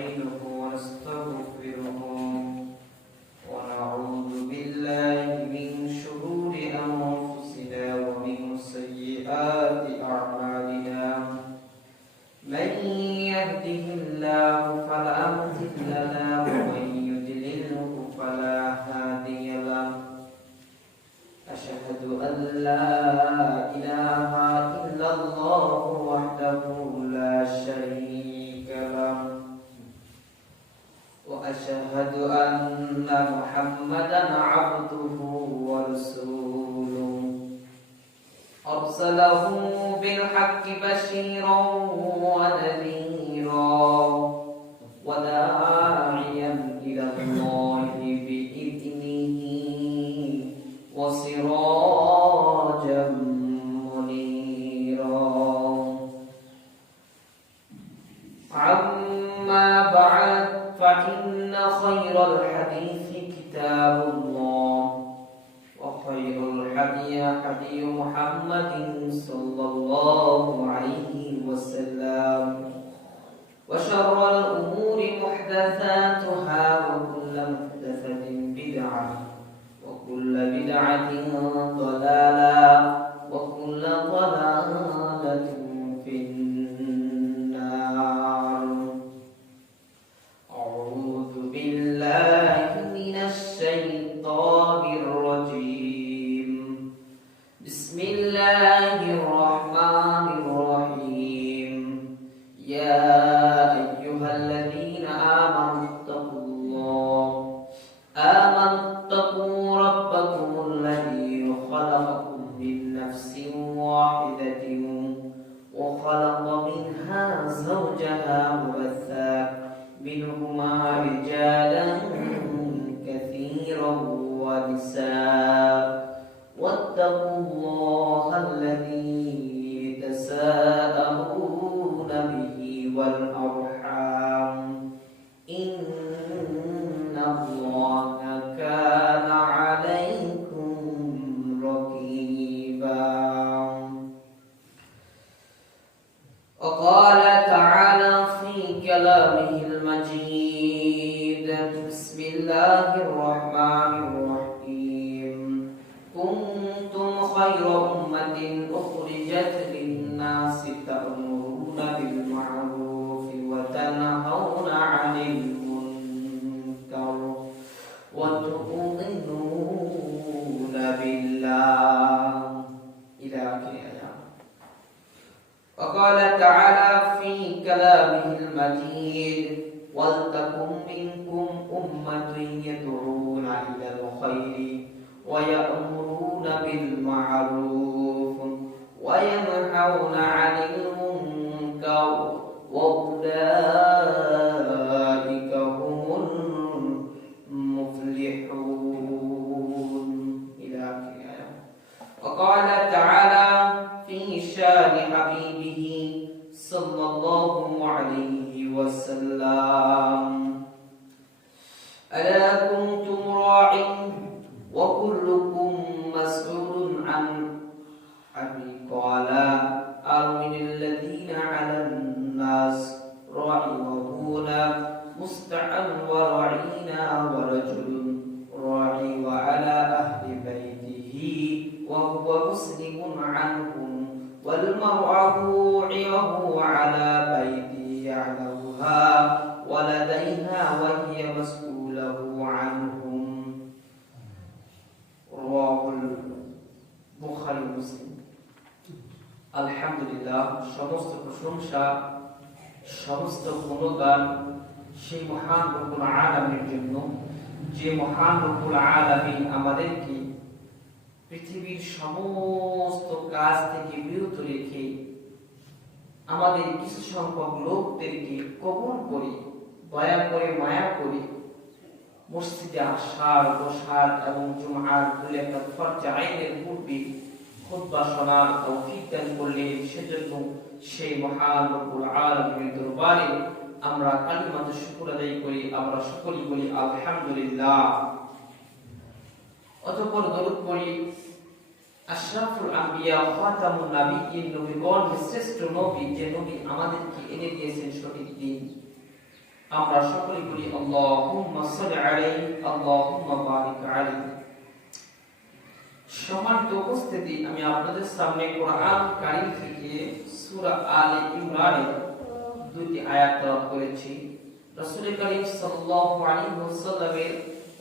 ونستعينه ونستغفره ونعوذ بالله من شرور أنفسنا ومن سيئات أعمالنا من يهده الله فلا مضل له ومن يضلله فلا هادي له أشهد أن لا إله إلا الله وحده لا شريك له وأشهد أن محمدا عبده ورسوله أرسله بالحق بشيرا ونذيرا وداعيا إلى الله بإذنه وسراجا منيرا أما بعد فإن خير الحديث كتاب الله وخير الهدي هدي محمد صلى الله عليه وسلم وشر الأمور محدثاتها وكل محدثة بدعة وكل بدعة ضلالة وكل ضلالة في النار. أعوذ بالله من الشيطان الرجيم. بسم الله الرحمن الرحيم. يا أيها الذين آمنوا اتقوا الله اتقوا ربكم الذي خلقكم من نفس واحدة وخلق منها زوجها وبث منهما رجالا كثيرا ونساء واتقوا الله الذي تساءلون به والأرحام إن الله كان عليكم رقيبا. وقال تعالى في كلامه المجيد. بسم الله الرحمن الرحيم. كنتم خير أمة أخرجت للناس تأمرون بالمعروف وتنهون عن المنكر وتؤمنون بالله إلى آخر الآية. وقال تعالى في كلامه المجيد. ولتكن منكم أمة يدعون إلى الخير ويأمرون بالمعروف وينهون عن المنكر وأولئك هم المفلحون إلى آخر الآية. وقال تعالى في شان حبيبه صلى الله عليه وسلم. ألا كنتم راعين وكلكم مسؤول عن أبي قال أرمن الذين على الناس راعون مستعن وراعينا ورجل راعي وعلى أهل بيته وهو مسلم عنهم والمرأة وعيه على بيته يعلمها ولديها وهي مسؤوله عنهم. رواه البخاري ومسلم. আলহামদুলিল্লাহ, সমস্ত প্রশংসা সমস্ত গুণগান সেই মহান রব্বুল আলামিনের জন্য, যে মহান রব্বুল আলামিন আমাদেরকে পৃথিবীর সমস্ত কাজ থেকে বিরত রেখে আমাদের কিছু সংখ্যক লোকদেরকে কবুল করে দয়া করে মায়া করে মসজিদে আসার বসার এবং জুমআর দুই রাকাত ফরজ আইনের পূর্বে খুতবা শোনার তৌফিক দান করলেন। সেজন্য সেই মহান রব্বুল আলামিনের দরবারে আমরা কালিমাতুশ শুকর আদায় করি। আমরা সকলেই বলি আলহামদুলিল্লাহ। অতঃপর দরুদ পড়ি আশরাফুল আম্বিয়া খাতামুন নবিয়্যিন, নবীগণের শ্রেষ্ঠ নবী, যে নবী আমাদেরকে এনে দিয়েছেন সঠিক দিন, আমরা সকলে বলি আল্লাহুম্মা সাল্লি আলাইহি আল্লাহুম্মা বারিক আলাইহি। সম্মানিত উপস্থিতি, আমি আপনাদের সামনে কোরআন কারীম থেকে সূরা আলে ইমরানের দুটি আয়াত তেলাওয়াত করেছি। রাসূল করিম সাল্লাল্লাহু আলাইহি ওয়াসাল্লামের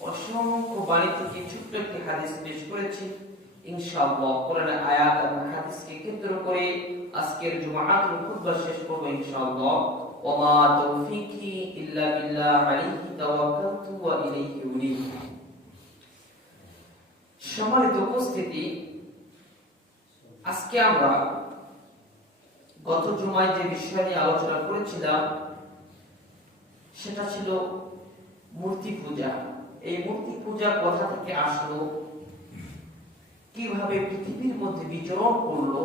অসংখ্য বাণী থেকে ছোট্ট একটি হাদিস পেশ করেছি। ইনশাআল্লাহ কোরআনের আয়াত এবং হাদিসকে কেন্দ্র করে আজকের জুমআতুল খুতবা শেষ করব ইনশাআল্লাহ। ওয়া মা তাওফীকি ইল্লা বিল্লাহ আলাইহি তাওয়াক্কালতু ওয়া ইলাইহি উনীব। সম্মানিত উপস্থিতি, আজকে আমরা গত জুমায় যে বিষয় নিয়ে আলোচনা করেছিলাম সেটা ছিল মূর্তি পূজা। এই মূর্তি পূজা কোথা থেকে আসলো, কিভাবে পৃথিবীর মধ্যে বিচরণ করলো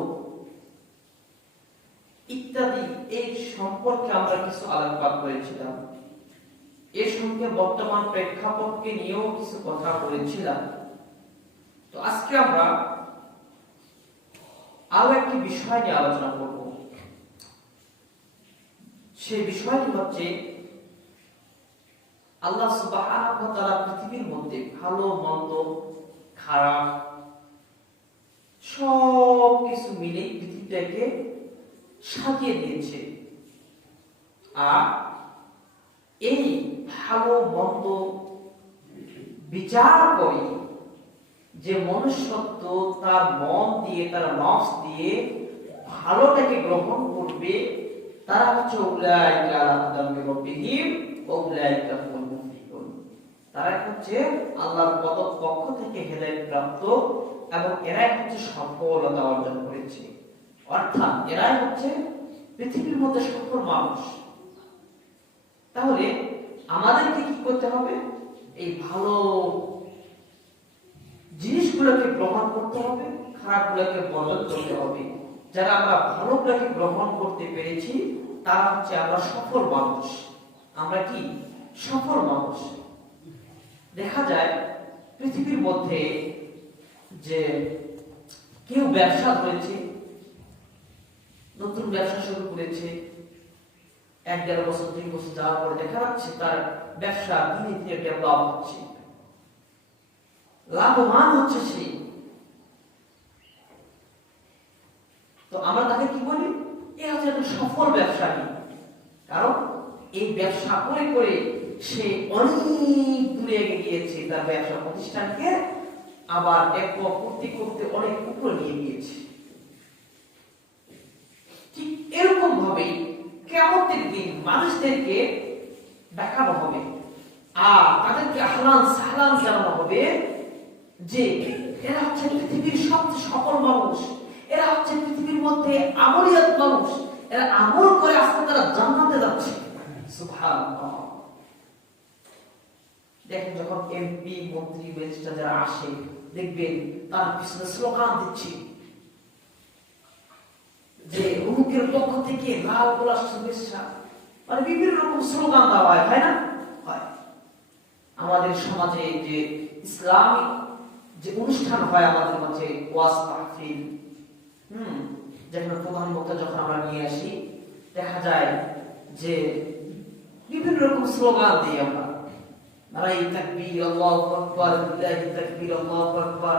ইত্যাদি, এই সম্পর্কে আমরা কিছু আলোচনা করেছিলাম। এর সঙ্গে বর্তমান প্রেক্ষাপটকে নিয়েও কিছু কথা বলেছিলাম। তো আজকে আমরা আরো একটি বিষয় নিয়ে আলোচনা করব। সেই বিষয়টি হচ্ছে আল্লাহ সুবহানাহু ওয়া তাআলা পৃথিবীর মধ্যে ভালো মন্দ খারাপ সব কিছু মিলে পৃথিবীটাকে সাজিয়ে দিয়েছে। আর এই ভালো মন্দ বিচার করে যে মনুষ্যত্ব তার মন দিয়ে, তার নফস দিয়ে ভালোটাকে গ্রহণ করবে, তারা হচ্ছে উলাইকা আলা হুদাম মির রাব্বিহিম ওয়া উলাইকা হুমুল মুফলিহুন। তারা হচ্ছে আল্লাহর পক্ষ থেকে হেদায়েত প্রাপ্ত এবং এরাই হচ্ছে সফলতা অর্জন করেছে। অর্থাৎ এরাই হচ্ছে পৃথিবীর মধ্যে সফল মানুষ। তাহলে আমাদেরকে কি করতে হবে? এই ভালো জিনিসগুলোকে গ্রহণ করতে হবে, খারাপগুলোকে বর্জন করতে হবে। যারা আমরা ভালোগুলোকে গ্রহণ করতে পেরেছি তারা হচ্ছে আমরা সফল মানুষ। আমরা কি সফল মানুষ? দেখা যায় পৃথিবীর মধ্যে যে কেউ ব্যবসা করেছে, নতুন ব্যবসা শুরু করেছে, 1-1.5 বছর 2 বছর যাওয়ার পরে দেখা যাচ্ছে তার ব্যবসা দিনে দিনে ডেভেলপ হচ্ছে, লাভবান হচ্ছে সে। তো আমরা তাকে কি বলি? এ হচ্ছে একটা সফল ব্যবসায়ী। কারণ এই ব্যবসা করে করে সে অনেক দূরে এগিয়ে গিয়েছে, তার ব্যবসা প্রতিষ্ঠানকে আবার ডেভেলপ করতে করতে অনেক উপরে নিয়ে গিয়েছে। ঠিক এরকম ভাবে কিয়ামতের দিন মানুষদেরকে দেখানো হবে আর তাদেরকে আহলান সাহলান জানানো হবে যে এরা হচ্ছে পৃথিবীর সবচেয়ে সফল মানুষ, এরা হচ্ছে পৃথিবীর মধ্যে আমলিয়াত মানুষ, এরা আমল করে আজকে তারা জান্নাতে যাচ্ছে। সুবহানাল্লাহ। দেখেন যখন এমপি মন্ত্রী ম্যাজিস্ট্রেট যারা আসে দেখবেন তার পিছনে স্লোগান দিচ্ছে যে অমুকের পক্ষ থেকে লাল গোলাপ শুভেচ্ছা, মানে বিভিন্ন রকম স্লোগান দেওয়া হয়, তাই না? হয়। আমাদের সমাজে যে ইসলামিক যে অনুষ্ঠান হয় আমাদের মাঝে ওয়াজ মাহফিল, যেখানে প্রধান বক্তা যখন আমরা নিয়ে আসি দেখা যায় যে বিভিন্ন রকম স্লোগান দিই আমরা, নারায়ে তাকবীর আল্লাহু আকবার, লিল্লাহি তাকবীর আল্লাহু আকবার,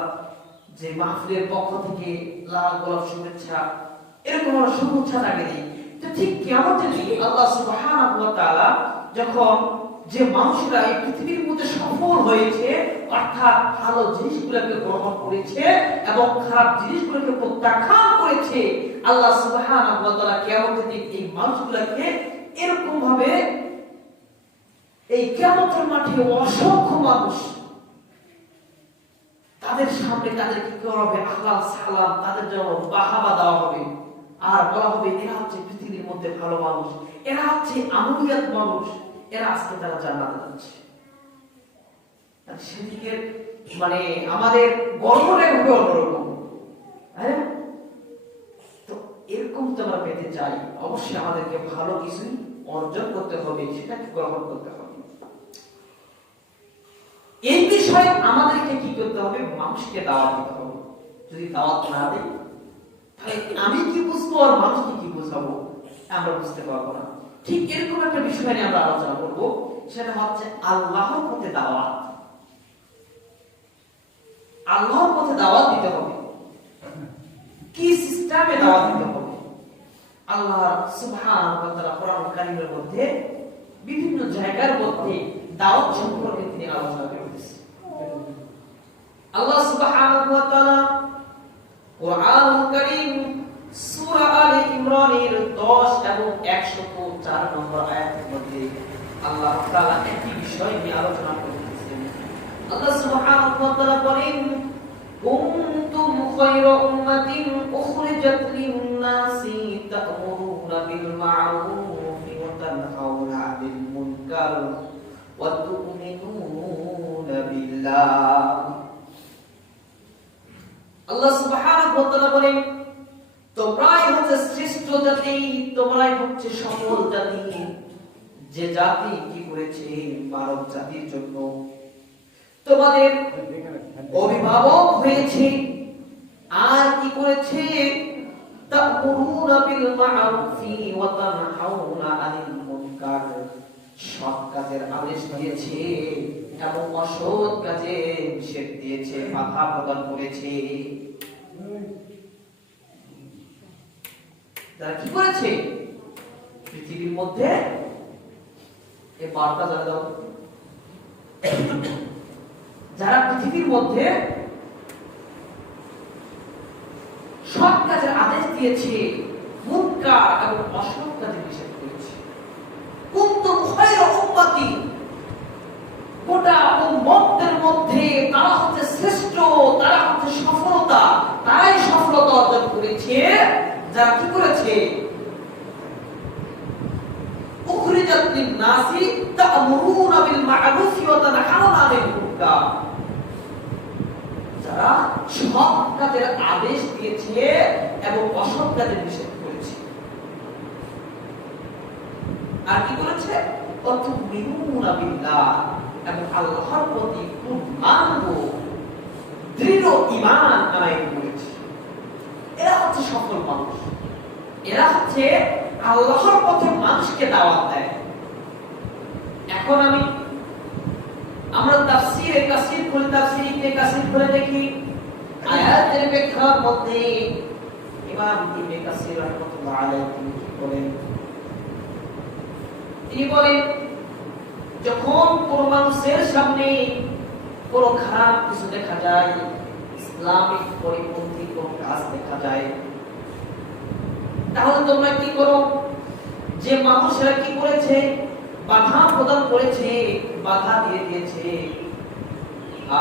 যে মাহফিলের পক্ষ থেকে লাল গোলাপ শুভেচ্ছা, এরকম আমরা শুভেচ্ছা লাগে দিই। তো ঠিক কিয়ামতের দিন আল্লাহ সুবহানাহু ওয়া তাআলা যখন যে মানুষরা এই পৃথিবীর মধ্যে সফল হয়েছে, অর্থাৎ ভালো জিনিসগুলোকে গ্রহণ করেছে এবং খারাপ জিনিসগুলোকে প্রত্যাখ্যান করেছে, আল্লাহ সুবহানাহু ওয়া তাআলা কিয়ামতের দিন এই মানুষগুলোকে এরকম ভাবে এই কিয়ামতের মাঠে অসংখ্য মানুষ তাদের সামনে তাদেরকে কি করা হবে? আহলান সালাম, তাদের জন্য বাহাবা দেওয়া হবে আর বলা হবে এরা হচ্ছে পৃথিবীর মধ্যে ভালো মানুষ, এরা হচ্ছে আমলিয়াত মানুষ, এরা আজকে তারা জান্নাতে যাচ্ছে। সেদিকে মানে আমাদের গর্বটা হবে অন্যরকম। হ্যাঁ, তো এরকম তো আমরা পেতে চাই, অবশ্যই আমাদেরকে ভালো কিছু অর্জন করতে হবে, সেটাকে গ্রহণ করতে হবে। এই বিষয়ে আমাদেরকে কি করতে হবে? মানুষকে দাওয়াত দিতে হবে। যদি দাওয়াত না দিই তাহলে আমি কি বুঝবো আর মানুষকে কি বুঝাবো? আমরা বুঝতে পারবো না। ঠিক এরকম একটা বিষয় নিয়ে আমরা আলোচনা করব, সেটা হচ্ছে আল্লাহর পথে দাওয়াত। আল্লাহর পথে দাওয়াত দিতে হবে, কি সিস্টেমে দাওয়াত দিতে হবে। আল্লাহ সুবহানাহু ওয়া তাআলা কোরআন কারীমের মধ্যে বিভিন্ন জায়গার মধ্যে দাওয়াত সম্পর্কে তিনি আলোচনা করেছেন। আল্লাহ সুবহানাহু ওয়া তাআলা কোরআনুল কারীম সূরা আলে ইমরানের 10 এবং 104 নম্বর আয়াতের মধ্যে আল্লাহ তাআলা একই বিষয় নিয়ে আলোচনা করেছেন। আল্লাহ সুবহানাহু ওয়া তাআলা বলেন, কুনতুম খায়রা উম্মাতিন উখরিজাত লিন-নাসি তা'মুরুনা বিল মা'রুফি ওয়া তানহাউনা আনিল মুনকার ওয়া তু'মিনুনা বিল্লাহ। আল্লাহ সুবহানাহু ওয়া তাআলা বলেন, তোমরাই হচ্ছে শ্রেষ্ঠ জাতি, তোমরাই হচ্ছে সফল জাতি, যে জাতি কি করেছে মানব জাতির জন্য তোমাদের অভিভাবক হয়েছে, আর কি করেছে তা'মুরুনা বিল মা'রুফি ওয়া তানহাউনা আনিল মুনকার, সৎ কাজের আদেশ দিয়েছে এবং অসৎ কাজে নিষেধ দিয়েছে, বাধা প্রদান করেছে। তারা কি করেছে? পৃথিবীর মধ্যে এই বার্তা জানা দাও, যারা পৃথিবীর মধ্যে সৎ কাজের আদেশ দিয়েছে, মুনকার এবং অসৎ কাজে নিষেধ করেছে। কুনতুম খায়রা উম্মাতি, গোটা উম্মতের মধ্যে তারা হচ্ছে শ্রেষ্ঠ, তারা হচ্ছে সফলতা, তারাই সফলতা অর্জন করেছে যারা কি করেছে উখরিজাত লিন-নাসি তা'মুরুনা বিল মা'রুফি ওয়া তানহাউনা আনিল মুনকার, যারা সৎ কাজের আদেশ দিয়েছে এবং অসৎ কাজের নিষেধ করেছে। আর কি করেছে? ওয়া তু'মিনুনা বিল্লাহ, এবং আল্লাহর প্রতি পূর্ণাঙ্গ দৃঢ় ঈমান আনয়ন করেছে। এরা হচ্ছে সফল মানুষ, এরা হচ্ছে আল্লাহর পথে মানুষকে দাওয়াত দেয়। এখন আমরা তাফসীরে কাসির খুলে, তাফসীর ইবনে কাসির খুলে দেখি, আয়াতের ব্যাখ্যার মধ্যে ইমাম ইবনে কাসির রাহমাতুল্লাহ আলাইহি তিনি বলেন, যখন কোন মানুষের সামনে কোন খারাপ কিছু দেখা যায়, ইসলামিক পরিপন্থী কোন কাজ দেখা যায়, তাহলে তোমরা কি করো? যে মানুষেরা কি করেছে, বাধা প্রদান করেছে, বাধা দিয়ে দিয়েছে,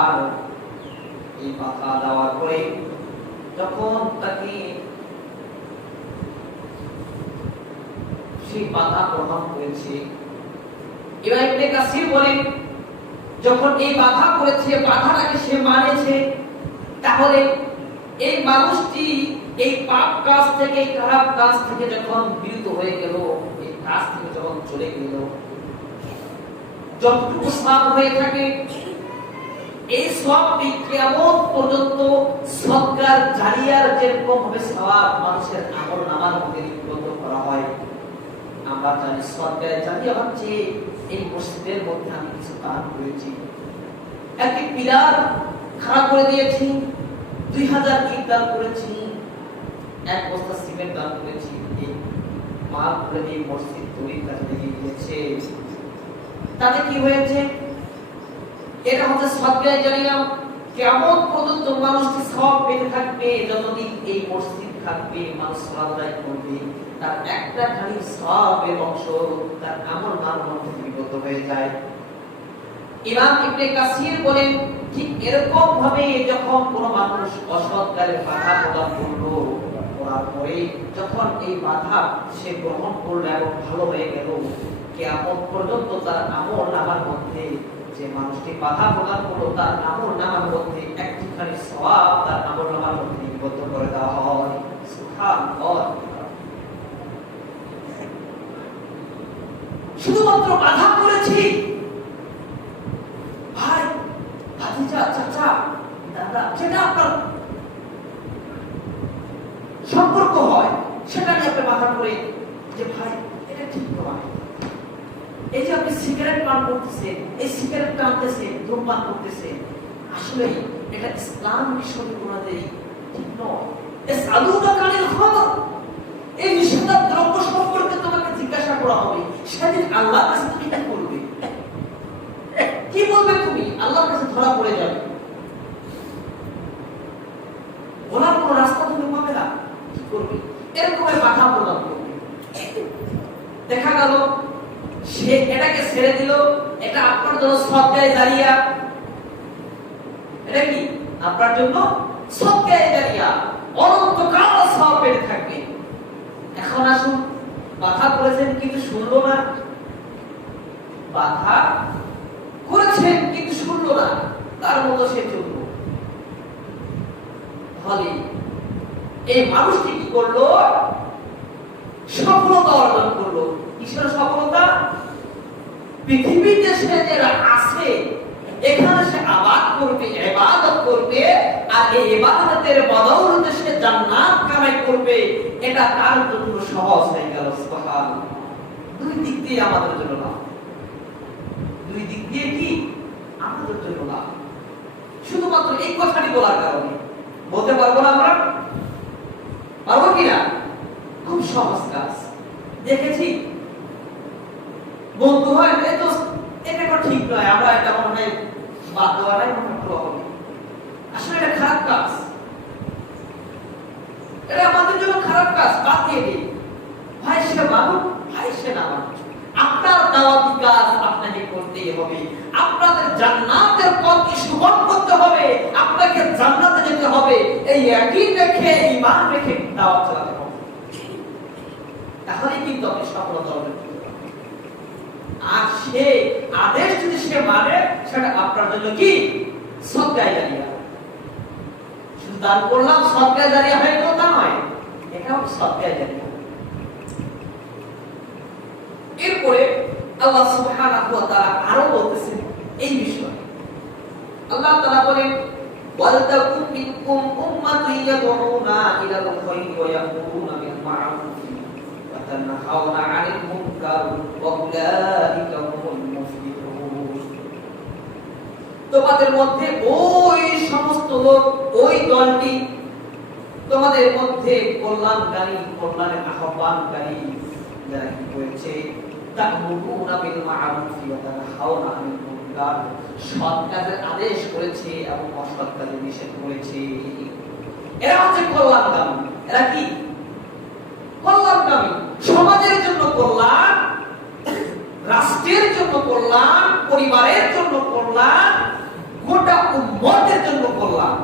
আর এই বাধা দেওয়ার পরে যখন তাকে সেই বাধা গ্রহণ করেছে, এবার ইবনে কাসির বলেন, যখন এই বাধা করেছে, বাধাটাকে সে মানেছে, তাহলে এই মানুষটি এই পাপ কাজ থেকে, খারাপ কাজ থেকে যখন বিরত হয়ে গেল, এই কাজ থেকে যখন চলে গেল, যতটুকু সওয়াব হয়ে থাকে এই সওয়াবটি কিয়ামত পর্যন্ত সদকার জারিয়ার যেরকম ভাবে সওয়াব মানুষের আমলনামার মধ্যে লিপিবদ্ধ করা হয়। আমরা জানি সদকার জারিয়া হচ্ছে এই মসজিদের মধ্যে আমি কিছু দান করেছি, একটি পিলার খাড়া করে দিয়েছি, 2000 ইট দান করেছি, 1 বস্তা সিমেন্ট দান করেছি, এই মালগুলো এই মসজিদ তৈরির কাজে লেগে গিয়েছে। তাতে কি হয়েছে? এটা হচ্ছে সদকায়ে জারিয়া। কিয়ামত পর্যন্ত মানুষটি সওয়াব পেতে থাকবে, যতদিন এই মসজিদ থাকবে, মানুষ সালাত আদায় করবে, তার একটা খালি সওয়াবের অংশ তার আমলনামার মধ্যে লিপিবদ্ধ হয়ে যায়। ইমাম ইবনে কাসির বলেন, ঠিক এরকম ভাবে যখন কোন মানুষ অসৎ কাজে বাধা প্রদান করলো, করার পরে যখন এই বাধা সে গ্রহণ করলো এবং ভালো হয়ে গেল, কিয়ামত পর্যন্ত তার আমলনামার মধ্যে, যে মানুষটি বাধা প্রদান করলো, তার আমলনামার মধ্যে একটি খালি সওয়াব তার আমলনামার মধ্যে লিপিবদ্ধ করে দেওয়া হয়। সুবহানাল্লাহ। শুধুমাত্র বাধা করেছি, ভাই, ভাতিজা, চাচা, দাদা, যেটা আপনার সম্পর্ক হয়, সেটা নিয়ে আপনি বাধা করে যে ভাই এটা ঠিক নয়, এই যে আপনি সিগারেট পান করতেছেন, এই সিগারেট টানতেছেন, ধূমপান করতেছেন, আসলে এটা ইসলাম বিষয়ে কোনদিন ঠিক নয়। সালুনা কানিল খামর, এই নিষিদ্ধ দ্রব্য সম্পর্কে তোমাকে জিজ্ঞাসা করা হবে, সেদিন আল্লাহর কাছে তুমি কি করবে? কি বলবে তুমি? আল্লাহর কাছে ধরা পড়ে যাবে, ওনার কোন রাস্তা তুমি পাবে না, কি করবে? এরকম বাধা প্রদান করবে। দেখা গেল সে এটাকে ছেড়ে দিল, এটা আপনার জন্য সদকায়ে জারিয়া, এটা কি আপনার জন্য সদকায়ে জারিয়া, অনন্তকাল সওয়াব পেতে থাকবে। এখন আসুন, বাধা করেছেন কিন্তু শুনলো না, বাধা করেছেন কিন্তু শুনলো না, তার মতো সে চলল। তাহলে এই মানুষটি কি করলো? সফলতা অর্জন করলো। কিসের সফলতা? পৃথিবীতে সে যারা আছে এখানে সে আবাদ করবে, ইবাদত করবে, আর এই ইবাদতের বদৌলতে সে জান্নাত কামাই করবে, এটা তার জন্য সহজ হয়ে গেল। সুবহানাল্লাহ। দুই দিক দিয়ে আমাদের জন্য লাভ, দুই দিক দিয়ে কি আমাদের জন্য লাভ। শুধুমাত্র এই কথাটি বলার কারণে বলতে পারবো না আমরা? পারবো কিনা? খুব সহজ কাজ। দেখেছি বন্ধু হয় এই তো এটা তো ঠিক নয়, আমরা এটা মনে হয় বাদ দেওয়াটাই মনে ভালো হবে। আসলে এটা খারাপ কাজ, এটা আমাদের জন্য খারাপ কাজ, বাদ দিয়ে দিই। ভাই সে মানুষ, ভাই সে না মানুষ, আপনার দাওয়াতি কাজ আপনাকে করতেই হবে। আপনাদের জান্নাতের পথকে সুগম করতে হবে, আপনাকে জান্নাতে যেতে হবে, এই ইয়াকিন রেখে, ঈমান রেখে দাওয়াত চালাতে হবে। তাহলে কিন্তু আপনি সফলতা অর্জন করতে পারবেন। আর সে আদেশ যদি সে মানে, সেটা আপনার জন্য কি সদকায়ে জারিয়া। শুধু দান করলাম সদকায়ে জারিয়া হয়ে গেল তা নয়, এটাও সদকায়ে জারিয়া। এরপরে আল্লাহ সুবহানাহু ওয়া তাআলা আরো বলতেছেন এই বিষয়ে। আল্লাহ তাআলা বলেন, ওয়ালতাকুম মিনকুম উম্মাতুন ইয়াদউনা ইলাল খায়রি ওয়া ইয়ামুরুনা বিল মা'রুফ ওয়া তানহাউনা 'আনিল মুনকার ওয়া উলাইকা হুমুল মুফলিহুন। তোমাদের মধ্যে ওই সমস্ত লোক, ওই দলটি তোমাদের মধ্যে কল্যাণকারী, কল্যাণের আহ্বানকারী যারা কি করেছে, তা'মুরুনা বিল মা'রুফ ওয়া তানহাউনা আনিল মুনকার, সৎ কাজের আদেশ করেছে এবং অসৎ কাজের নিষেধ করেছে। এরা হচ্ছে কল্যাণকামী। এরা কি কল্যাণকামী? সমাজের জন্য কল্যাণ, রাষ্ট্রের জন্য কল্যাণ, পরিবারের জন্য কল্যাণ, গোটা উম্মতের জন্য কল্যাণ।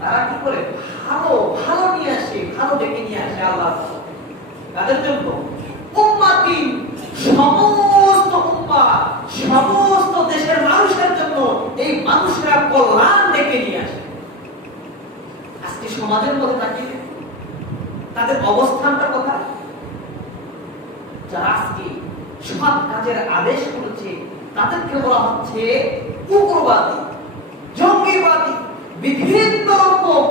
তারা কি করে? ভালো ভালো নিয়ে আসে, ভালো ডেকে নিয়ে আসে আল্লাহ। তাদের জন্য উম্মাতিন, সমস্ত উম্মাহ, সমস্ত দেশের মানুষের জন্য এই মানুষরা কল্যাণ ডেকে নিয়ে আসে। আজকে সমাজের মধ্যে তাকিয়ে তাদের অবস্থানটা কোথায়? যারা আজকে সৎ কাজের আদেশ করেছে তাদেরকে বলা হচ্ছে উগ্রবাদী, জঙ্গিবাদী। বিভিন্ন রকম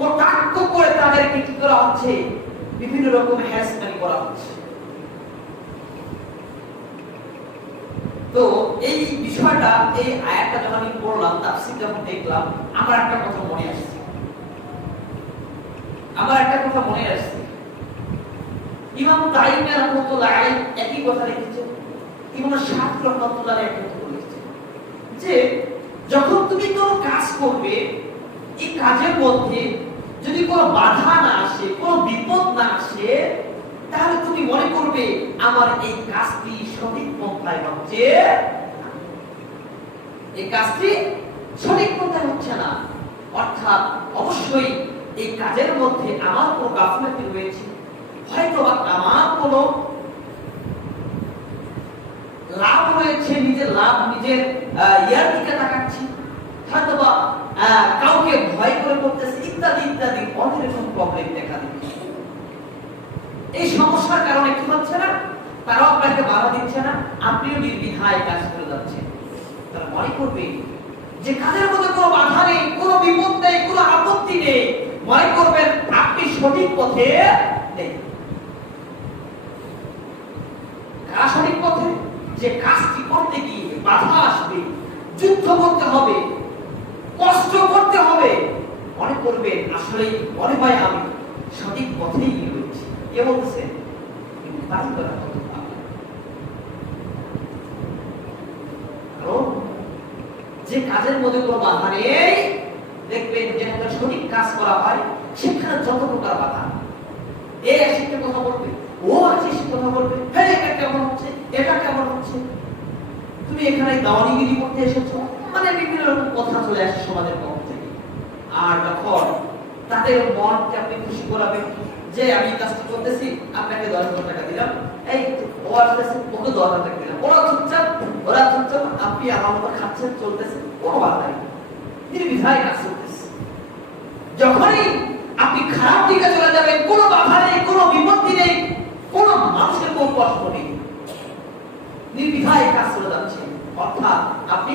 কটাক্ষ করে তাদেরকে কি করা হচ্ছে? বিভিন্ন রকম হ্যারাসমেন্ট করা হচ্ছে। তো এই বিষয়টা, এই আয়াতটা যখন আমি পড়লাম, তাফসীর যখন দেখলাম, আমার একটা কথা মনে আসছে। ইমাম তাইমি রাহমাতুল্লাহ আলাইহি একই কথা লিখেছেন, ইমাম শাফিঈ রাহমাতুল্লাহ আলাইহি একই কথা লিখেছেন যে যখন তুমি কোনো কাজ করবে, এই কাজের মধ্যে যদি কোনো বাধা না আসে, কোনো বিপদ না আসে, তাহলে তুমি মনে করবে আমার এই কাজটি সঠিক পন্থায় হচ্ছে, এই কাজটি সঠিক পন্থায় হচ্ছে না। অর্থাৎ অবশ্যই এই কাজের মধ্যে আমার কোনো গাফিলতি রয়েছে, হয়তো আমার কোনো লাভ রয়েছে, নিজের লাভ, নিজের ইয়ার দিকে তাকাচ্ছি, হয়তো বা কাউকে ভয় করে করতেছে, ইত্যাদি ইত্যাদি অনেক রকম প্রবলেম দেখা দিচ্ছে। এই সমস্যার কারণে কি হচ্ছে না? তারা আপনাকে বাধা দিচ্ছে না, আপনিও নির্দ্বিধায় কাজ করে যাচ্ছেন। তারা মনে করবে যে কাজের মধ্যে কোনো বাধা নেই, কোনো বিপদ নেই, কোনো আপত্তি নেই, মনে করবেন আপনি সঠিক পথে নেই। কারা সঠিক পথে? যে কাজটি করতে গিয়ে বাধা আসবে, যুদ্ধ করতে হবে, কষ্ট করতে হবে, মনে করবেন আসলে মনে হয় আমি সঠিক পথেই রয়েছি। কে বলছেন? কিন্তু বাড়ি করা কত যে কাজের মধ্যে কোনো বাধা নেই, দেখবেন যেখানে সঠিক কাজ করা হয় সেখানে যত প্রকার বাধা, এ শিখতে কথা বলবে, ও আছে সে কথা বলবে, হ্যাঁ এটা কেমন হচ্ছে, এটা কেমন হচ্ছে, তুমি এখানে দাওয়ানিগিরি করতে এসেছো, মানে বিভিন্ন রকম কথা চলে আসে সমাজের পক্ষ থেকে। আর যখন তাদের মনকে আপনি খুশি করাবেন যে আমি কাজটি করতেছি, আপনাকে 10,000 টাকা দিলাম, এই ও আসতেছে ওকে 10,000 টাকা দিলাম, ওরা চুপচাপ, আপনি আমার মতো খাচ্ছেন, চলতেছে, কোনো বাধা নেই, নির্বিধায় কাজ চলতেছে। যখনই আপনি খারাপ দিকে চলে যাবেন, কোনো বাধা নেই, কোনো বিপত্তি নেই, কোনো মানুষের কোনো কষ্ট নেই, নির্বিধায় কাজ চলে যাচ্ছে, অর্থাৎ আপনি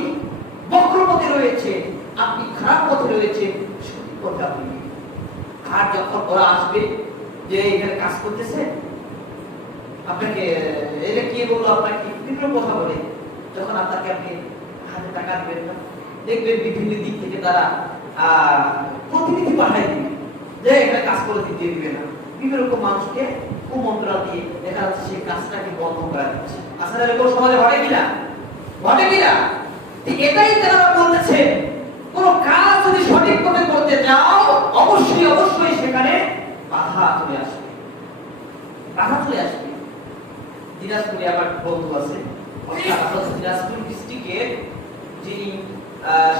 বক্রপথে রয়েছে, আপনি খারাপ পথে রয়েছে, সঠিক পথে আপনি। আর যখন ওরা আসবে যে এখানে কাজ করতেছে, আপনাকে এটা কি বললো, আপনাকে বিভিন্ন কথা বলে, যখন আপনাকে আপনি হাতে টাকা দিবেন না, দেখবেন বিভিন্ন দিক থেকে তারা প্রতিনিধি পাঠায় দিবে যে এখানে কাজ করে দিতে দিবে না, বিভিন্ন রকম মানুষকে কুমন্ত্রণা দিয়ে দেখা যাচ্ছে সেই কাজটাকে বন্ধ করা দিচ্ছে। আসলে এরকম সমাজে ঘটে কিনা? ঘটে কিনা? এটাই তারা বলতেছে, কোন কাজ যদি সঠিক পথে করতে যাও, অবশ্যই অবশ্যই সেখানে বাধা চলে আসবে, বাধা চলে আসবে। দিনাজপুরে আমার বন্ধু আছে, দিনাজপুর ডিস্ট্রিক্টের যিনি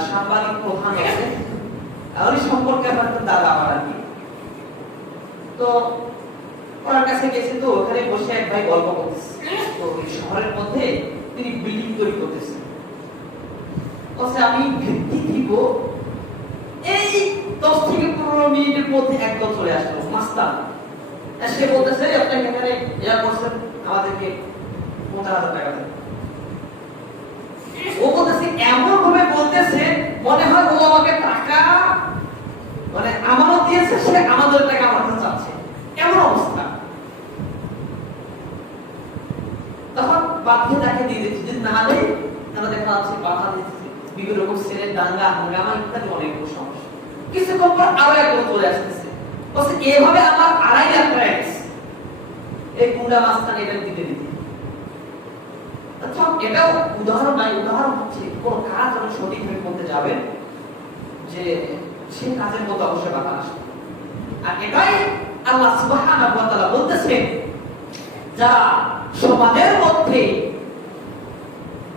সাংবাদিক প্রধান আছে, ওই সম্পর্কে আমার দাদা আমার আর কি। তো ওনার কাছে গেছে, তো ওখানে বসে এক ভাই গল্প করতেছে। তো এই শহরের মধ্যে তিনি বিল্ডিং তৈরি করতেছেন, বলছে আমি ভিত্তি দিব, এই 10 থেকে 15 মিনিটের মধ্যে একদম চলে আসলো মাস্টার। সে বলতেছে আপনি এখানে ইয়া করছেন, আমাদেরকে 15,000 টাকা দেন। ও বলতেছে, এমন ভাবে বলতেছে মনে হয় ও আমাকে টাকা মানে আমানত দিয়েছে, সে আমাদের টাকা আমার কাছে চাচ্ছে, এমন অবস্থা। তখন বাধ্য তাকে দিয়ে দিচ্ছি, যদি না দেয় তাহলে দেখা যাচ্ছে বাধা দিচ্ছে, বিভিন্ন রকম ছেলের দাঙ্গা হাঙ্গামা ইত্যাদি অনেক সমস্যা। কিছুক্ষণ পর আরো একজন চলে আসতেছে, বলছে এভাবে আমার 2.5 লাখ টাকা গেছে এই গুন্ডা মাস্তান এটা দিতে দিতে। এটাও উদাহরণ নাই, উদাহরণ হচ্ছে কোন কাজ আপনি সঠিকভাবে করতে যাবেন, যে সেই কাজের মধ্যে অবশ্যই বাধা আসবে। আর এটাই আল্লাহ সুবহানাহু ওয়া তাআলা বলতেছেন, যারা সমাজের মধ্যে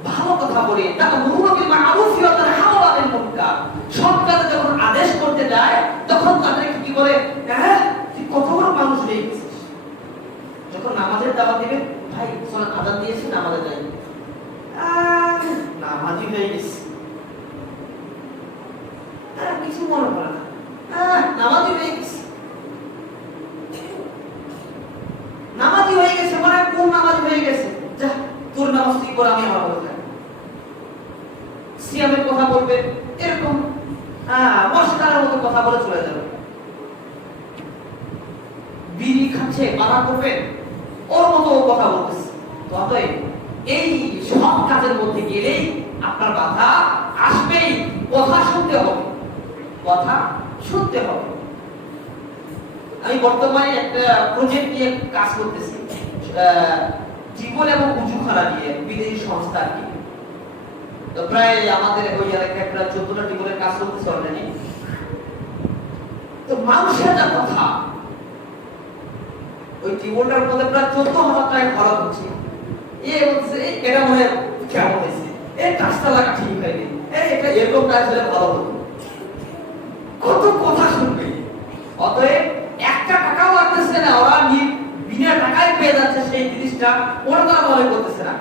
ভালো কথা বলে, তা'মুরুনা বিল মা'রুফ ওয়া তানহাউনা আনিল মুনকার, সৎ কাজে যখন আদেশ করতে যায় তখন তাদেরকে কি বলে, হ্যাঁ তুই কত বড় মানুষ হয়ে গেছিস। যখন নামাজের দাওয়াত দিবেন, ভাই সালাত আযান দিয়েছি নামাজে যাই, নামাজি হয়ে গেছে, তারা কিছু মনে করে না, নামাজি হয়ে গেছে, নামাজি হয়ে গেছে মানে কোন নামাজি হয়ে গেছে, যা তোর নামাজ তুই পড়, আমি আমার কথা থাকি। সিয়ামের কথা বলবে, এরকম মশকারের মতো কথা বলে চলে যাবে। বিড়ি খাচ্ছে, বাধা করবেন, ওর মতো কথা বলতেছে। তো অতএব এই সব কাজের মধ্যে গেলেই আপনার বাধা আসবেই, কথা শুনতে হবে, কথা শুনতে হবে। আমি বর্তমানে একটা প্রজেক্ট নিয়ে কাজ করতেছি, জীবন এবং উজুখানা নিয়ে, বিদেশি সংস্থা কি। তো প্রায় আমাদের ওই এলাকায় প্রায় 14টা জীবনের কাজ করতেছে অলরেডি। তো মানুষের যা কথা, ওই জীবনটার মধ্যে প্রায় 14,000 টাকা খরচ হচ্ছে। এটা মনে কেমন হয়েছে, এই কাজটা লাগা ঠিক হয়নি, এটা এরকম কাজ হলে ভালো হতো, কত কথা শুনবে। অতএব একটা টাকাও লাগতেছে না, ওরা বিনা টাকায় পেয়ে যাচ্ছে সেই জিনিসটা, ওরা তারা মনে করতেছে না,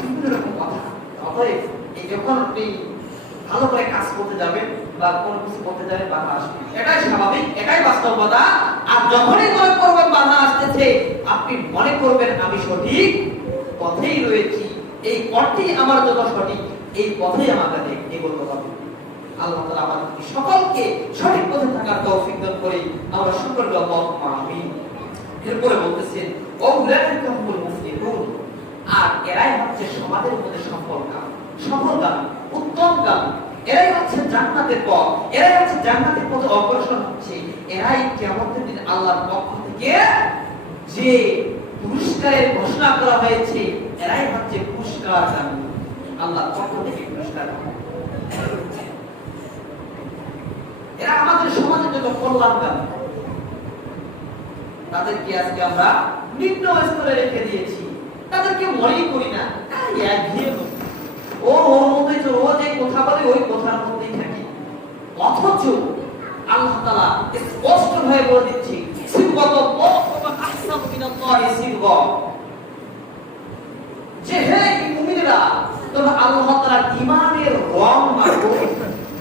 বিভিন্ন রকম কথা। অতএব এই যখন আপনি ভালো করে কাজ করতে যাবেন বা কোনো কিছু করতে যাবেন, বাধা আসবে, এটাই স্বাভাবিক, এটাই বাস্তবতা। আর যখনই মনে করবেন বাধা আসতেছে, আপনি মনে করবেন আমি সঠিক পথেই রয়েছি, এই পথটি আমার জন্য সঠিক, এই পথেই আমাকে এগোতে হবে। আল্লাহ তাআলা আমাদের সকলকে সঠিক পথে থাকার তৌফিক দান করে। আমরা সকলকে আল্লাহুম্মা আমিন। এরপরে বলতেছেন ওয়াউলাইকা হুমুল মুফলিহুন, আর এরাই হচ্ছে সমাজের মধ্যে সফলকামী, উত্তমকামী, এরাই হচ্ছে জান্নাতের পথ, এরাই হচ্ছে জান্নাতের পথে অগ্রসর হচ্ছে, এরাই কিয়ামতের দিন আল্লাহর পক্ষ থেকে যে পুরস্কারের ঘোষণা করা হয়েছে, এরাই হচ্ছে পুরস্কারকামী, আল্লাহর পক্ষ থেকে পুরস্কার। এরা আমাদের সমাজের জন্য কল্যাণকামী। তাদেরকে আজকে আমরা নিম্ন স্তরে রেখে দিয়েছি, তাদেরকে মনেই করি না, ওর মধ্যে ও যে কথা বলে ওই কথার মধ্যেই থাকি। অথচ আল্লাহ তাআলা স্পষ্ট ভাবে বলে দিচ্ছি, সিবগাতুল্লাহ ওয়া আহসানু মিনাল্লাহি সিবগা, যে হে মুমিনরা তোমরা আল্লাহ তাআলার ঈমানের রং মাখো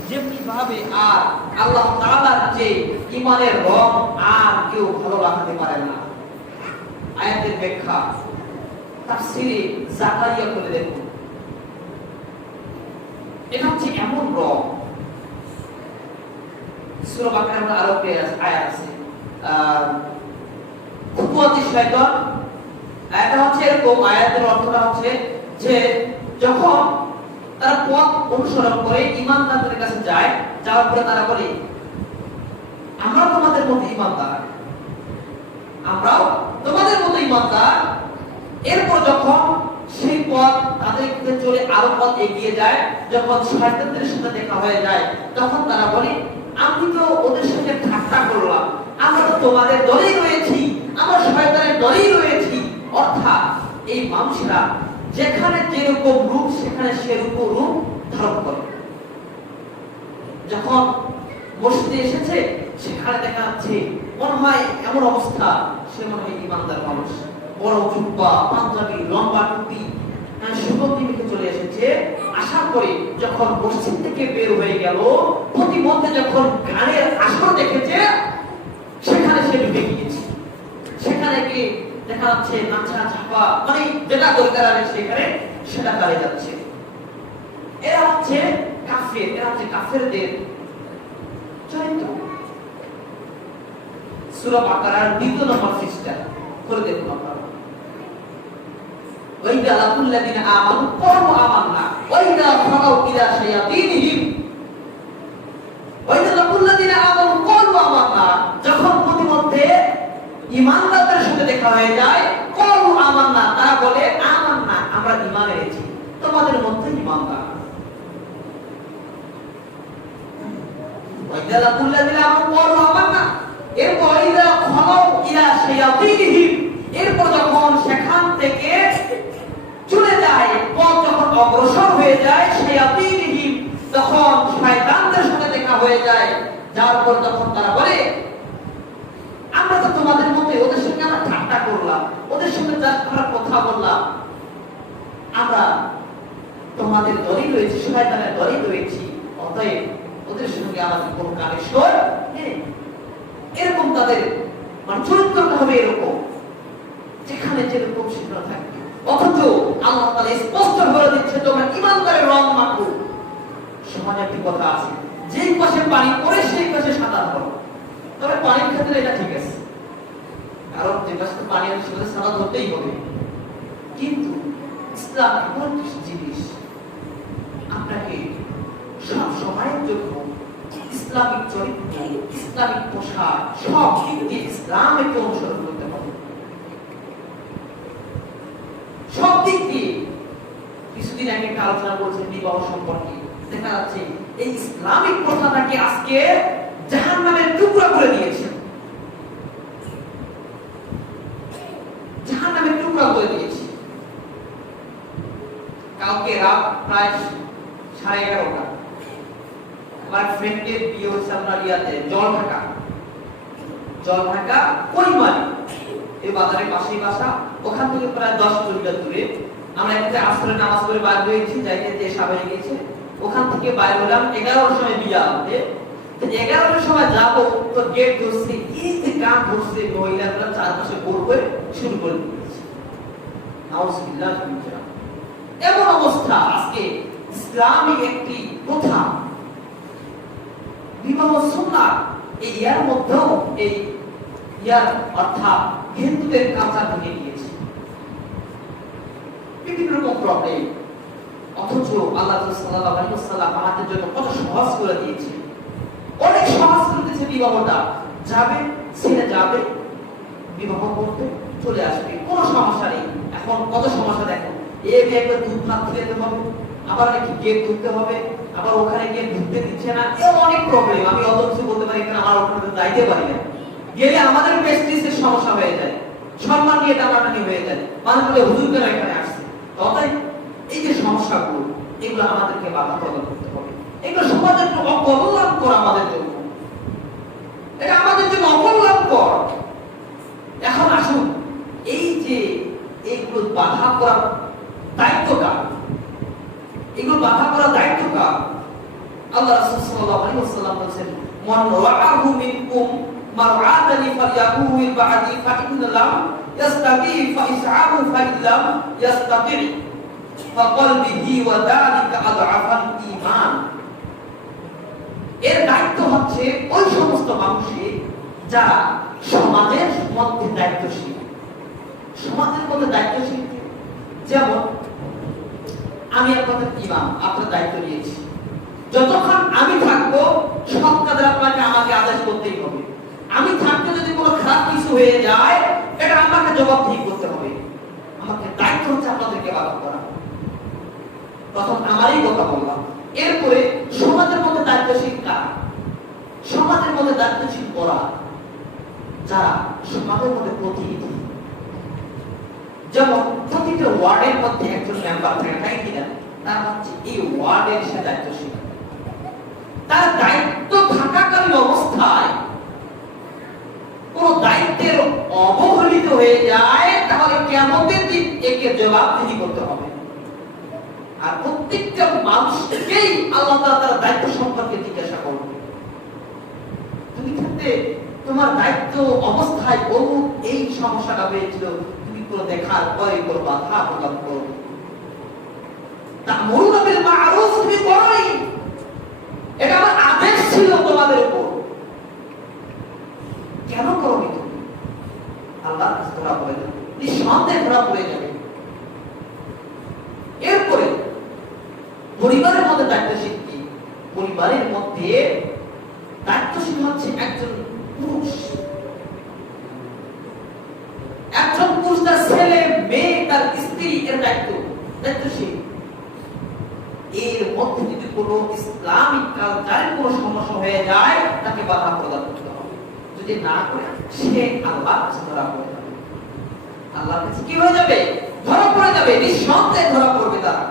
যেমনি ভাবে, আর আল্লাহ তাআলার যে ঈমানের রং আর কেউ ভালো রাখতে পারে না। আয়াতের ব্যাখ্যা তাফসীরে জাকারিয়া করে দেখুন, এটা হচ্ছে এমন রং। সূরা বাকারার মধ্যে আরো আয়াত আছে, খুতুওয়াতি শয়তান, আয়াতটা হচ্ছে এরকম, আয়াতের অর্থটা হচ্ছে যে যখন তারা পথ অনুসরণ করে ঈমানদারদের কাছে যায়, যাওয়ার পরে তারা বলে আমরা তোমাদের মতো ঈমানদার, আমরাও তোমাদের মতো ঈমানদার। এরপর যখন সেই পথ তাদেরকে চলে আরো পথ এগিয়ে যায়, যখন শয়তানদের সাথে দেখা হয়ে যায়, তখন তারা বলে আমি তো ওদের সাথে ঠাট্টা করলাম, আমরা তো তোমাদের দলেই রয়েছি, আমরা শয়তানের দলেই রয়েছি। অর্থাৎ এই মানুষরা যেখানে যেরকম রূপ সেখানে সেরকম রূপ ধারণ করে। যখন মসজিদে এসেছে সেখানে দেখা যাচ্ছে মনে হয় এমন অবস্থা, সে মনে হয় ঈমানদার মানুষ, বড় জুব্বা, পাঞ্জাবি, লম্বা টুপি, সুগন্ধি মেখে চলে এসেছে। আসার পরে যখন মসজিদ থেকে বের হয়ে গেল, প্রতিমধ্যে যখন গানের আসর দেখেছে সেখানে সে ঢুকে গিয়েছে। সেখানে গিয়ে দেখা যাচ্ছে নাচা ঝাপা, মানে যেটা দরকার আছে সেখানে সেটা করে যাচ্ছে। এরা হচ্ছে কাফের, এরা হচ্ছে কাফেরদের চরিত্র। সূরা বাকারার 2 নম্বর পৃষ্ঠা করে দেখুন আপনারা, ওয়াইদা লাকুল্লাযিনা আমানু ক্বালু আমান্না ওয়াইদা ফালাউ ইলা শায়াতিনহিম, ওয়াইদা লাকুল্লাযিনা আমানু ক্বালু আমান্না, যখন প্রতিমধ্যে ঈমানদারদের সাথে দেখা হয়ে যায়, ক্বালু আমান্না, তারা বলে আমান্না, আমরা ঈমান এনেছি, তোমাদের মধ্যে ঈমানদার। ওয়াইদা লাকুল্লাযিনা আমানু ক্বালু আমান্না, এরপর ইলা ফালাউ ইলা শায়াতিনহিম, এরপর যখন সেখান থেকে চলে যায়, পথ যখন অগ্রসর হয়ে যায়, শায়াতিনহিম, তখন শয়তানদের সাথে দেখা হয়ে যায়, যার পর তখন তারা বলে আমরা তো তোমাদের মতে, ওদের সঙ্গে আমরা ঠাট্টা করলাম, ওদের সঙ্গে জাস্ট আমরা কথা বললাম, আমরা তোমাদের দলই রয়েছি, শয়তানের দলই রয়েছি, অতএব ওদের সঙ্গে আমাদের কোনো কানেকশন নেই। এরকম তাদের মানে চরিত্রটা হবে এরকম, যেখানে যেরকম সেখানে থাকবে। অথচ আল্লাহ তাআলা স্পষ্ট বলে দিচ্ছে তোমরা ঈমানদারের রং মাখো। সমাজে একটি কথা আছে, যেই পাশে পানি পড়ে সেই পাশে সাঁতার করো। তবে পানির ক্ষেত্রে এটা ঠিক আছে, কারণ যে পাশে পানি আছে সেখানে সাঁতার ধরতেই হবে। কিন্তু ইসলাম এমন কিছু জিনিস আপনাকে সব সময়ের জন্য ইসলামিক চরিত্র, ইসলামিক পোশাক, সব দিক দিয়ে ইসলামকে অনুসরণ করতে হবে, সব দিক দিয়ে। কিছুদিন আগে একটা আলোচনা বলছেন বিবাহ সম্পর্কে, দেখা যাচ্ছে এই ইসলামিক প্রথাটাকে আজকে জাহান্নামের টুকরা করে দিয়েছে, জাহান্নামের টুকরা করে দিয়েছে। কালকে রাত প্রায় 11:30 আমার ফ্রেন্ডের বিয়ে হচ্ছে আপনার ইয়াতে জলঢাকা পরিমাণে, এই বাজারের পাশেই বাসা, ওখান থেকে প্রায় 10 কিলোমিটার দূরে। আমরা একটা আসরে নামাজ পড়ে বাইরে হয়েছি, যাইতে যে সামনে গেছে, ওখান থেকে বাইরে হলাম 11টার সময় বিয়ে হবে। 11টার সময় যাবো তো গেট ধরছে, এই যে গান ধরছে, মহিলারা চারপাশে গোল করে শুরু করে দিয়েছে। নাউজুবিল্লাহ। এমন অবস্থা আজকে ইসলামিক একটি প্রথা, বিবাহ সুন্নাত, এই ইয়ার মধ্যেও এই ইয়ার অর্থাৎ হিন্দুদের কালচার থেকে গিয়েছে। বিভিন্ন রকম প্রবলেম, অথচ আল্লাহ সাল্লাল্লাহু আলাইহি ওয়াসাল্লাম আমাদের জন্য কত সহজ করে দিয়েছে, অনেক সহজ করে দিয়েছে। বিবাহটা যাবে, ছেলে যাবে বিবাহ করতে, চলে আসবে, কোনো সমস্যা নেই। এখন কত সমস্যা দেখো, একটা দুধ ভাত খেতে হবে, আবার নাকি গেট ঢুকতে হবে, আবার ওখানে গিয়ে ঢুকতে দিচ্ছে না, এ অনেক প্রবলেম। আমি অত কিছু বলতে পারি না, আমার ওখানে যাইতে পারি না, গেলে আমাদের প্রেস্টিজের সমস্যা হয়ে যায়, সম্মান নিয়ে টানাটানি হয়ে যায়, মানুষ বলে হুজুর কেন এখানে আসছে। অতএব এই যে সমস্যাগুলো, এগুলো আমাদেরকে বাধা প্রদান করতে হবে। এগুলো সমাজের জন্য অকল্যাণকর, আমাদের জন্য এটা আমাদের জন্য অকল্যাণকর। এখন আসুন, এই যে এইগুলো বাধা করার দায়িত্ব কার? এগুলো বাধা করার দায়িত্ব কার? আল্লাহ রাসূল সাল্লাল্লাহু আলাইহি ওয়াসাল্লাম বলেছেন, মান রাআহু মিনকুম মারআতানি ফালয়াকুহু বা'দি ফা ইন্নাল্লাহ ইয়াস্তাকি ফা ইসআবু ফা ইল্লাম ইয়াস্তাকি ফা কলবিহি ওয়া যালিকা আদআফাল ঈমান। এর দায়িত্ব হচ্ছে ওই সমস্ত মানুষের যারা সমাজের মধ্যে দায়িত্বশীল। সমাজের মধ্যে দায়িত্বশীল যেমন আমি আপনাদের ইমাম, আপনার দায়িত্ব নিয়েছি, যতক্ষণ আমি থাকবো সব কাজে আপনাকে আমাকে আদেশ করতেই হবে। আমি থাকতে যদি কোনো খারাপ কিছু হয়ে যায়, এটা আমাকে জবাবদিহি করতে হবে। আমাকে দায়িত্ব হচ্ছে আপনাদেরকে বাধা করা। প্রথম আমারই কথা বললাম। এরপরে সমাজের মধ্যে দায়িত্বশীল কারা? সমাজের মধ্যে দায়িত্বশীল করা যারা সমাজের মধ্যে প্রতিনিধি, যেমন প্রতিটা ওয়ার্ডের মধ্যে একজন মেম্বার থাকে, তাই কিনা? তার হচ্ছে এই ওয়ার্ডের সে দায়িত্বশীল। তার দায়িত্ব থাকাকালীন অবস্থায় কোন দায়িত্বের অবহেলিত হয়ে যায়, তাহলে কিয়ামতের দিন একে জবাবদিহি করতে হবে। আর প্রত্যেকটা মানুষকেই আল্লাহ তাআলা তার দায়িত্ব সম্পর্কে জিজ্ঞাসা করবে। তুমি থাকতে তোমার দায়িত্ব অবস্থায় অমুক এই সমস্যাটা হয়েছিল, তুমি কোনো দেখার পরে কোনো বাধা প্রদান করবে। তা'মুরুনা বিল মা'রুফ, তুমি করোনি, এটা আমার আদেশ ছিল তোমাদের উপর, কেন করোনি তুমি? আল্লাহ ধরা পড়ে যাবে, নিঃসন্দেহে ধরা পড়ে যাবে। এরপরে পরিবারের মধ্যে দায়িত্বশীল কি? পরিবারের মধ্যে দায়িত্বশীল হচ্ছে একজন পুরুষ। একজন পুরুষ তার ছেলে, মেয়ে, তার স্ত্রী এর দায়িত্বশীল। এর মধ্যে যদি কোনো ইসলামিক কালচারের কোনো সমস্যা হয়ে যায়, তাকে বাধা প্রদান করতে হবে। যদি না করে, সে আল্লাহর কাছে ধরা পড়ে যাবে। আল্লাহর কাছে কি হয়ে যাবে? ধরা পড়ে যাবে, নিঃসন্দেহে ধরা পড়বে তারা।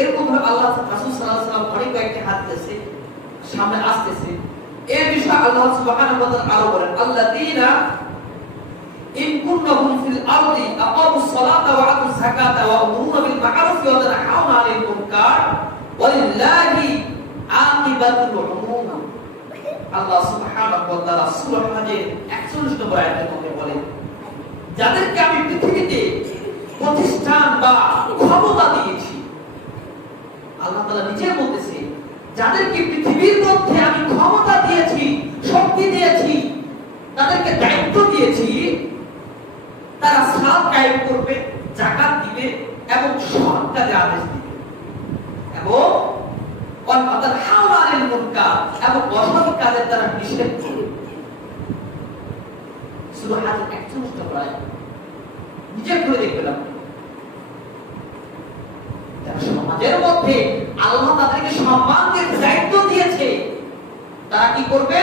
এরকম ভাবে আল্লাহ রাসূল সাল্লাল্লাহু আলাইহি ওয়াসাল্লাম অনেক কয়েকটি হাদিসে সামনে আসতেছে। এই বিষয়ে আল্লাহ সুবহানাহু ওয়া তাআলা আরো বলেন, আল্লাযীনা ইন কুন্নাহুম ফিল আরদি আকামুস সালাতা ওয়া আতুজ যাকাতা ওয়া আমরুনা বিল মা'রুফ ওয়া ইয়ানহাউনা 'আনিল মুনকার ওয়া লিল্লাহি আকিবাতুল উমুর। আল্লাহ সুবহানাহু ওয়া তাআলা সূরা হজের 41 নম্বর আয়াতের মধ্যে বলেন, যাদেরকে আমি পৃথিবীতে প্রতিষ্ঠান বা ক্ষমতা দিয়েছি, আল্লাহ তাআলা নিজে বলতেছে, যাদেরকে পৃথিবীর মধ্যে আমি ক্ষমতা দিয়েছি, শক্তি দিয়েছি, তাদেরকে দায়িত্ব দিয়েছি, তারা সালাত কায়েম করবে, যাকাত দিবে এবং সৎ কাজে আদেশ দিবে, এবং ওয়াতানহাউনা আনিল মুনকার, এবং অসৎ কাজের দ্বারা নিষেধ করবে। সূরা হজের 41 নম্বর আয়াত নিজে করে দেখলাম। সমাজের মধ্যে আল্লাহ তাদেরকে সম্মান দিয়ে দায়িত্ব দিয়েছে, তারা কি করবে?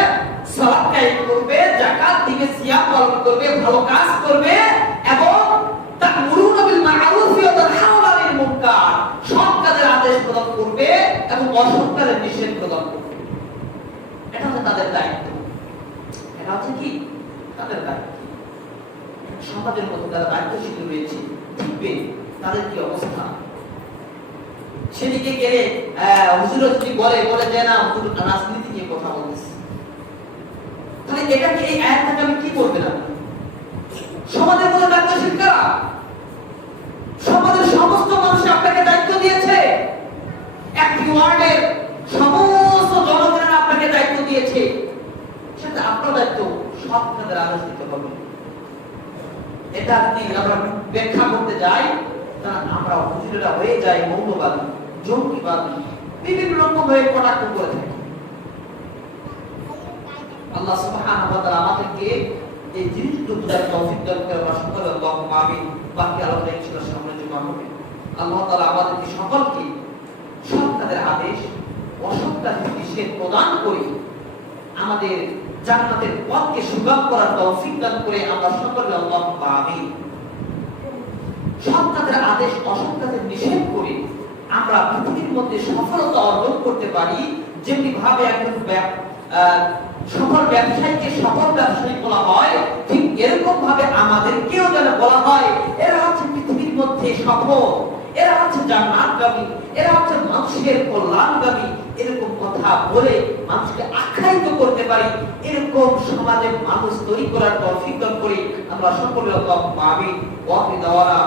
সালাত কায়েম করবে, যাকাত দিবে, সিয়াম পালন করবে, ভালো কাজ করবে, এবং তা'মুরুনা বিল মা'রুফ ওয়া তানহাউনা আনিল মুনকার, সৎ কাজের আদেশ প্রদান করবে এবং অসৎ কাজের নিষেধ প্রদান করবে। এটা হচ্ছে তাদের দায়িত্ব। এটা হচ্ছে কি? তাদের দায়িত্ব। সমাজের মধ্যে যারা দায়িত্বশীল রয়েছে, দেখবে তাদের কি অবস্থা। সেদিকে গেলে হুজুর যদি বলে যে না, হুজুর রাজনীতি নিয়ে কথা বলতেছে, তাহলে এটাকে এই আয়াতটাকে আমি কি করবে না? সমাজের মধ্যে দায়িত্বশীল কারা? সমাজের সমস্ত মানুষ আপনাকে দায়িত্ব দিয়েছে, একটি ওয়ার্ডের সমস্ত জনগণের আপনাকে দায়িত্ব দিয়েছে, সেটা আপনার দায়িত্ব সৎ কাজের আদেশ দিতে হবে। এটা যদি আমরা ব্যাখ্যা করতে যাই তাহলে আমরা হুজুরেরা হয়ে যাই মৌলবাদী, জঙ্গিবাদী, বিভিন্ন রকম হয়ে কটাক্ষ করে থাকি। আল্লাহ সুবহানাহু ওয়া তাআলা আমাদেরকে এই জিনিসগুলো বুঝার তৌফিক দান করে। আমরা সকলে আল্লাহুম্মা আমিন। বাকি আলোচনা ইনশাআল্লাহ সামনে জমা হবে। আল্লাহ তাআলা আমাদেরকে সকলকে সৎ কাজের আদেশ, অসৎ কাজের নিষেধ প্রদান করে আমাদের জান্নাতের পথকে সুগম করার তৌফিক দান করে। আমরা সকলে আল্লাহুম্মা আমিন। সৎ কাজের আদেশ, অসৎ কাজের নিষেধ করে আমরা পৃথিবীর মধ্যে সফলতা অর্জন করতে পারি। যেমনি ভাবে একজন সফল ব্যবসায়ীকে সফল ব্যবসায়ী বলা হয়, ঠিক এরকম ভাবে আমাদেরকেও যেন বলা হয় এরা হচ্ছে পৃথিবীর মধ্যে সফল, এরা হচ্ছে জান্নাতগামী, এরা হচ্ছে মানুষের কল্যাণগামী। এরকম কথা বলে মানুষকে আখ্যায়িত করতে পারি। এরকম সমাজে মানুষ তৈরি করার তৌফিক দান করি। আমরা সকলে আল্লাহুম্মা আমিন। ওয়া আখিরু দাওয়ানা